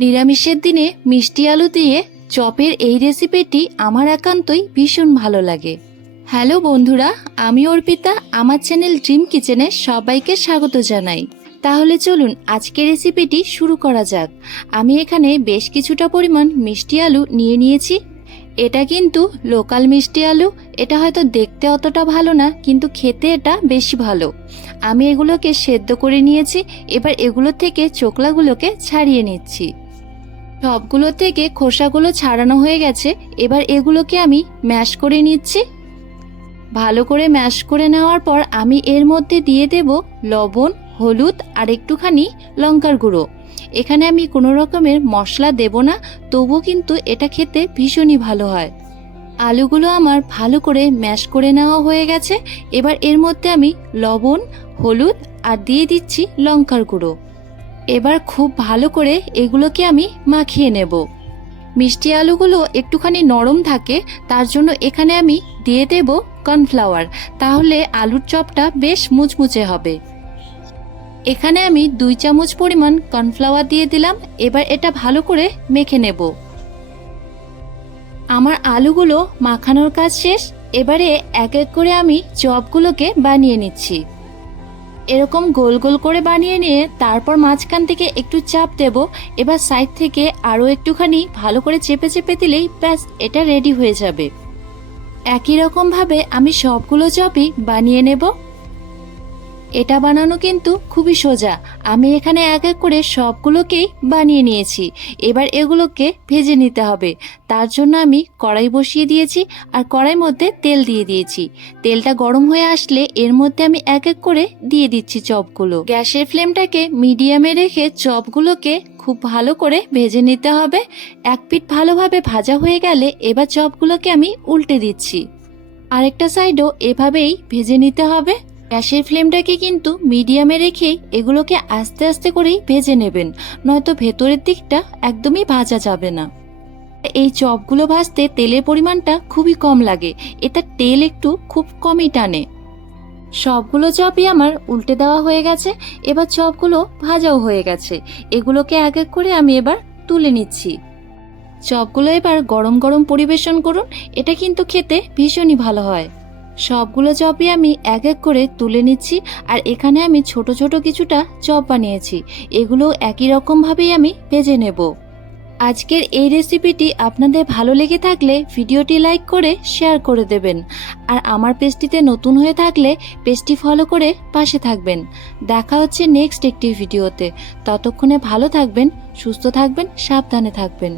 নিরামিষের দিনে মিষ্টি আলু দিয়ে চপের এই রেসিপিটি আমার একান্তই ভীষণ ভালো লাগে। হ্যালো বন্ধুরা, আমি অর্পিতা, আমার চ্যানেল ড্রিম কিচেনে সবাইকে স্বাগত জানাই। তাহলে চলুন আজকের রেসিপিটি শুরু করা যাক। আমি এখানে বেশ কিছুটা পরিমাণ মিষ্টি আলু নিয়ে নিয়েছি। এটা কিন্তু লোকাল মিষ্টি আলু। এটা হয়তো দেখতে অতটা ভালো না, কিন্তু খেতে এটা বেশি ভালো। আমি এগুলোকে সেদ্ধ করে নিয়েছি। এবার এগুলো থেকে চোকলাগুলোকে ছাড়িয়ে নিচ্ছি। সবগুলো থেকে খোসাগুলো ছাড়ানো হয়ে গেছে। এবার এগুলোকে আমি ম্যাশ করে নিচ্ছি। ভালো করে ম্যাশ করে নেওয়ার পর আমি এর মধ্যে দিয়ে দেব লবণ, হলুদ আর একটুখানি লঙ্কার গুঁড়ো। এখানে আমি কোনো রকমের মশলা দেব না, তবু কিন্তু এটা খেতে ভীষণই ভালো হয়। আলুগুলো আমার ভালো করে ম্যাশ করে নেওয়া হয়ে গেছে। এবার এর মধ্যে আমি লবণ, হলুদ আর দিয়ে দিচ্ছি লঙ্কার গুঁড়ো। এবার খুব ভালো করে এগুলোকে আমি মাখিয়ে নেব। মিষ্টি আলুগুলো একটুখানি নরম থাকে, তার জন্য এখানে আমি দিয়ে দেব কর্নফ্লাওয়ার। তাহলে আলুর চপটা বেশ মুচমুচে হবে। এখানে আমি 2 চামচ পরিমাণ কর্নফ্লাওয়ার দিয়ে দিলাম। এবার এটা ভালো করে মেখে নেব। আমার আলুগুলো মাখানোর কাজ শেষ। এবারে এক এক করে আমি চপগুলোকে বানিয়ে নিচ্ছি। এরকম গোল গোল করে বানিয়ে নিয়ে তারপর মাঝখান থেকে একটু চাপ দেব। এবার সাইড থেকে আরও একটুখানি ভালো করে চেপে চেপে দিলেই ব্যাস এটা রেডি হয়ে যাবে। একই রকমভাবে আমি সবগুলো চপই বানিয়ে নেব। এটা বানানো কিন্তু খুবই সোজা। আমি এখানে এক এক করে সবগুলোকেই বানিয়ে নিয়েছি। এবার এগুলোকে ভেজে নিতে হবে। তার জন্য আমি কড়াই বসিয়ে দিয়েছি আর কড়াইয়ের মধ্যে তেল দিয়ে দিয়েছি। তেলটা গরম হয়ে আসলে এর মধ্যে আমি এক এক করে দিয়ে দিচ্ছি চপগুলো। গ্যাসের ফ্লেমটাকে মিডিয়ামে রেখে চপগুলোকে খুব ভালো করে ভেজে নিতে হবে। এক পিঠ ভালোভাবে ভাজা হয়ে গেলে এবার চপগুলোকে আমি উল্টে দিচ্ছি। আরেকটা সাইডও এভাবেই ভেজে নিতে হবে। গ্যাসের ফ্লেমটাকে কিন্তু মিডিয়ামে রেখেই এগুলোকে আস্তে আস্তে করেই ভেজে নেবেন, নয়তো ভেতরের দিকটা একদমই ভাজা যাবে না। এই চপগুলো ভাজতে তেলের পরিমাণটা খুবই কম লাগে। এটা তেল একটু খুব কমই টানে। সবগুলো চপই আমার উল্টে দেওয়া হয়ে গেছে। এবার চপগুলো ভাজাও হয়ে গেছে। এগুলোকে এক এক করে আমি এবার তুলে নিচ্ছি। চপগুলো এবার গরম গরম পরিবেশন করুন। এটা কিন্তু খেতে ভীষণই ভালো হয়। সবগুলো চপই আমি এক এক করে তুলে নিচ্ছি। আর এখানে আমি ছোট ছোট কিছুটা চপ বানিয়েছি। এগুলো একই রকমভাবেই আমি ভেজে নেব। আজকের এই রেসিপিটি আপনাদের ভালো লেগে থাকলে ভিডিওটি লাইক করে শেয়ার করে দেবেন। আর আমার পেজটিতে নতুন হয়ে থাকলে পেজটি ফলো করে পাশে থাকবেন। দেখা হচ্ছে নেক্সট একটি ভিডিওতে। ততক্ষণে ভালো থাকবেন, সুস্থ থাকবেন, সাবধানে থাকবেন।